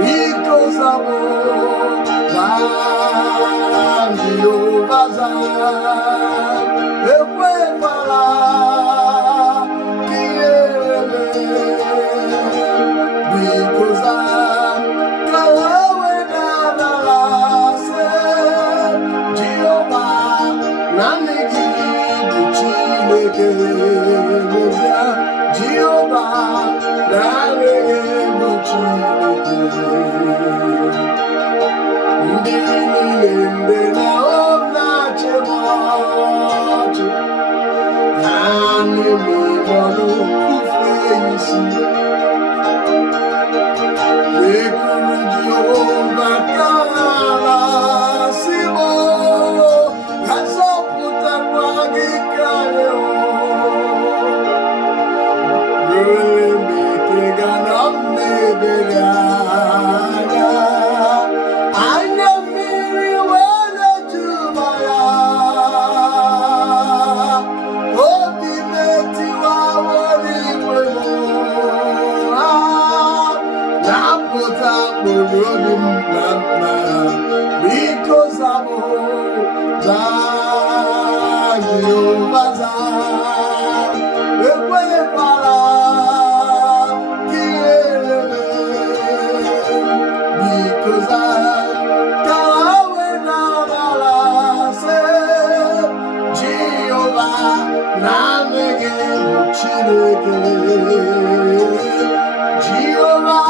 Biko Zam, Jihova Zam, Ekwekwala, Biko Zam, Kalawe Anola, Jehovah, nani Chineke, Jehovah, nani Biko Zam, Jihova Zam, Ekwekwala, Biko Zam, Kalawe Anola, Jehovah, nani Chineke, Jehovah,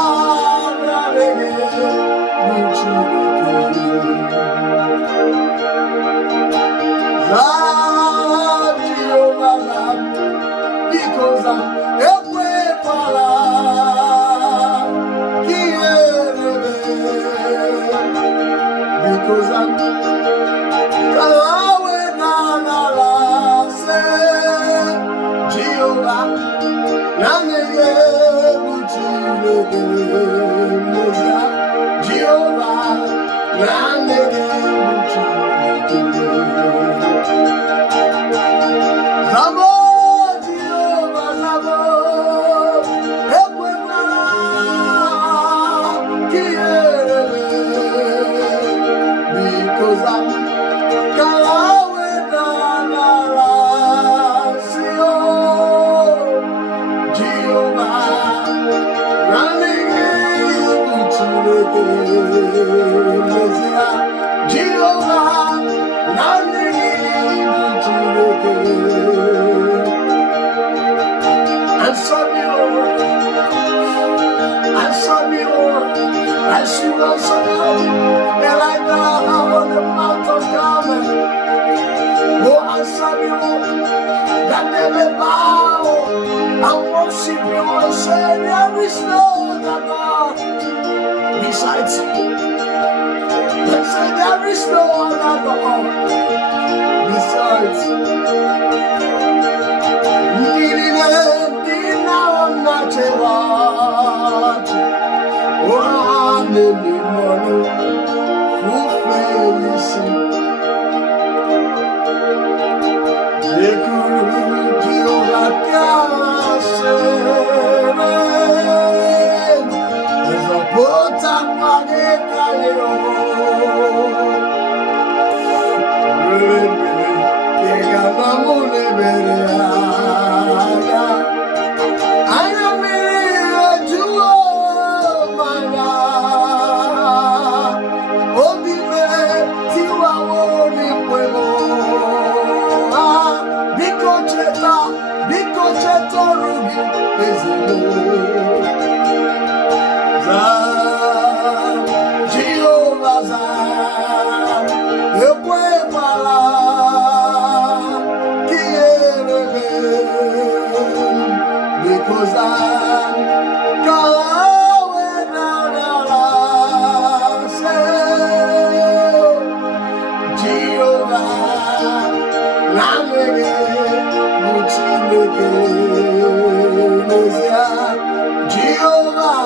nani Jihova Zam, Biko Zam, Ekwekwala, Biko Zam, Kalawe Anola, Jehovah, nani Chineke, Jehovah, nani Zamo, Jehova Zamo, Ekwekwala, Biko Zam, Kalawe Anola, Jehovah, nani Jehovah, nani answer me, Lord. Answer me, Lord. As you answer me, and I know on the mount of Carmel. Oh, answer me, Lord. That they may bow and worship you and say, there is no other God besides you. They say there is no other God besides you. Biko Zam, Jihova Zam, Ekwekwala, because I'm going down, say, Jehovah, Chineke, Jehovah,